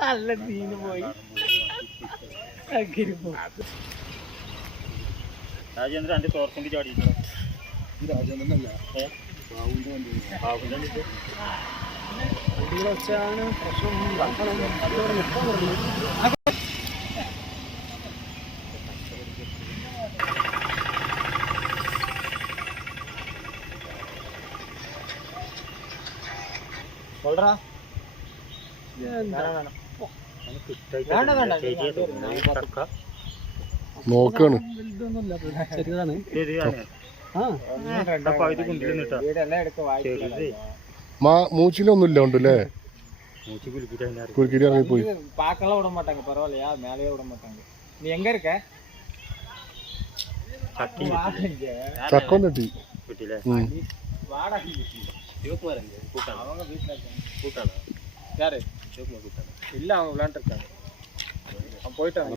നല്ല തീന് പോയി. രാജേന്ദ്രൻ എന്റെ തോർക്കൊണ്ട് ചാടിയിട്ടോ? രാജേന്ദ്രനല്ല, വെച്ചാണ് പ്രശ്നം. നോക്കാണ്. ചെറുതാണ്. മൂച്ചിലൊന്നുമില്ല ഉണ്ടല്ലേ? കുലുക്കിട്ട് ഇറങ്ങിപ്പോയി. பாக்கெல்லாம் விட மாட்டாங்க, பரவாயில்லையா? மேலேயே விட மாட்டாங்க. நீ எங்க இருக்க? ചക്കം തട്ടി. வாடா. அவங்க வீட்டுல இருக்காங்க. யாரு? இல்ல, அவங்க விளையாண்டு இருக்காங்க. போயிட்டாங்க.